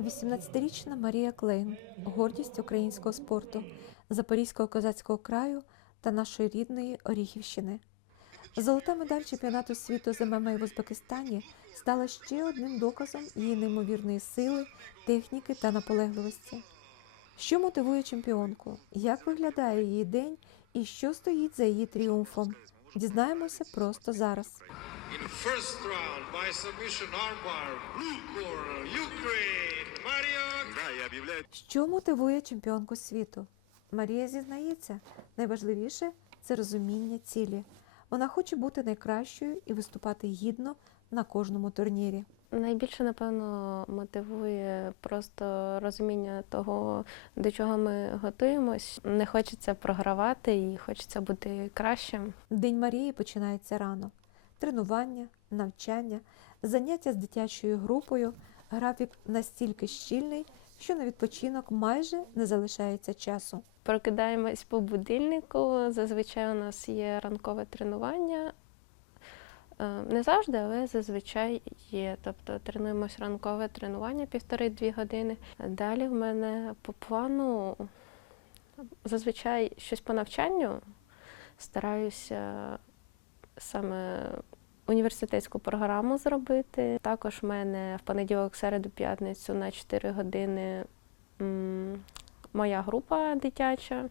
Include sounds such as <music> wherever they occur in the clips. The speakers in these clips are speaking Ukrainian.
18-річна Марія Клейн, гордість українського спорту, Запорізького козацького краю та нашої рідної Оріхівщини. Золота медаль чемпіонату світу з ММА в Узбекистані стала ще одним доказом її неймовірної сили, техніки та наполегливості. Що мотивує чемпіонку? Як виглядає її день і що стоїть за її тріумфом? Дізнаємося просто зараз. In first round by submission armbar, blue corner, Ukraine, Що мотивує чемпіонку світу? Марія зізнається, найважливіше це розуміння цілі. Вона хоче бути найкращою і виступати гідно на кожному турнірі. Найбільше, напевно, мотивує просто розуміння того, до чого ми готуємось. Не хочеться програвати і хочеться бути кращим. День Марії починається рано: тренування, навчання, заняття з дитячою групою. Графік настільки щільний, що на відпочинок майже не залишається часу. Прокидаємось по будильнику. Зазвичай у нас є ранкове тренування. Е, Не завжди, але зазвичай є. Тобто тренуємось ранкове тренування півтори-дві години. Далі в мене по плану зазвичай щось по навчанню. Стараюся саме університетську програму зробити. Також в мене в понеділок, середу, п'ятницю на 4 години моя група дитяча.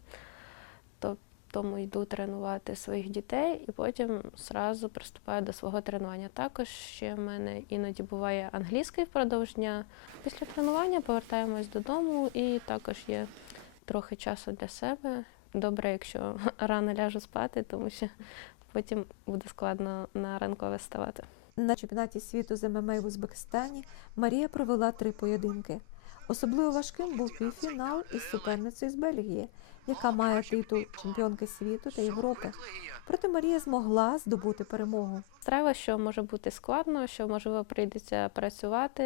Тому йду тренувати своїх дітей і потім зразу приступаю до свого тренування. Також ще в мене іноді буває англійський впродовж дня. Після тренування повертаємось додому і також є трохи часу для себе. Добре, якщо <laughs> рано ляжу спати, тому що потім буде складно на ранкове вставати. На чемпіонаті світу з ММА в Узбекистані Марія провела три поєдинки. Особливо важким був півфінал із суперницею з Бельгії, яка має титул чемпіонки світу та Європи. Проте Марія змогла здобути перемогу. Страва, що може бути складно, що можливо прийдеться працювати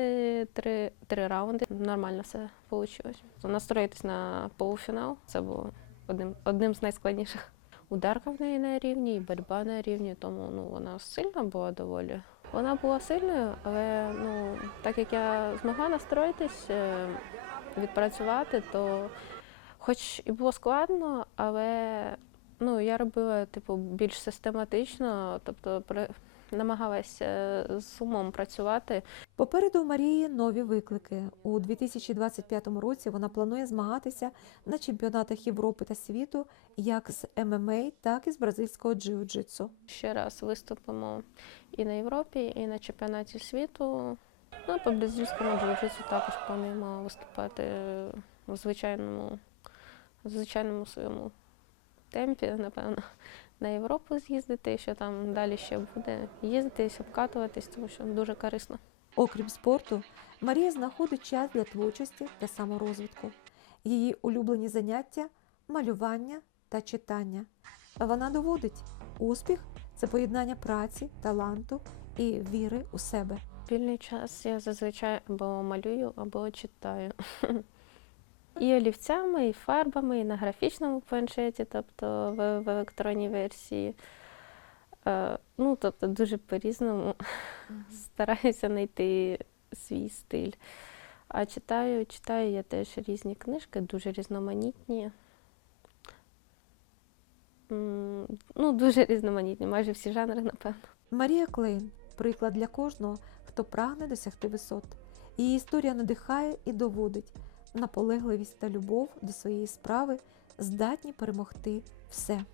три, три раунди. Нормально все вийшло. Настроїтись на полуфінал. Це було одним, одним з найскладніших. Ударка в неї на рівні, і боротьба на рівні, тому ну, вона сильна була доволі. Вона була сильною, але ну, так як я змогла настроїтись, е, відпрацювати, то хоч і було складно, але ну, я робила типу, більш систематично, тобто намагалася е, з умом працювати. Попереду у Марії нові виклики. У 2025 році вона планує змагатися на чемпіонатах Європи та світу як з ММА, так і з бразильського джиу-джитсу. Ще раз виступимо і на Європі, і на чемпіонаті світу. Ну, по бразильському джиу-джитсу також плануємо виступати в звичайному, в звичайному своєму темпі, напевно, на Європу з'їздити, що там далі ще буде їздитись, обкатуватись, тому що дуже корисно. Окрім спорту, Марія знаходить час для творчості та саморозвитку. Її улюблені заняття малювання та читання. Вона доводить, успіх це поєднання праці, таланту і віри у себе. Вільний час я зазвичай або малюю, або читаю. <laughs> І олівцями, і фарбами, і на графічному планшеті, тобто в, в електронній версії. Е, ну, тобто дуже по-різному стараюся знайти свій стиль. А читаю, читаю я теж різні книжки, дуже різноманітні. Ну, дуже різноманітні, майже всі жанри, напевно. Марія Клейн приклад для кожного, хто прагне досягти висот. Її історія надихає і доводить наполегливість та любов до своєї справи здатні перемогти все.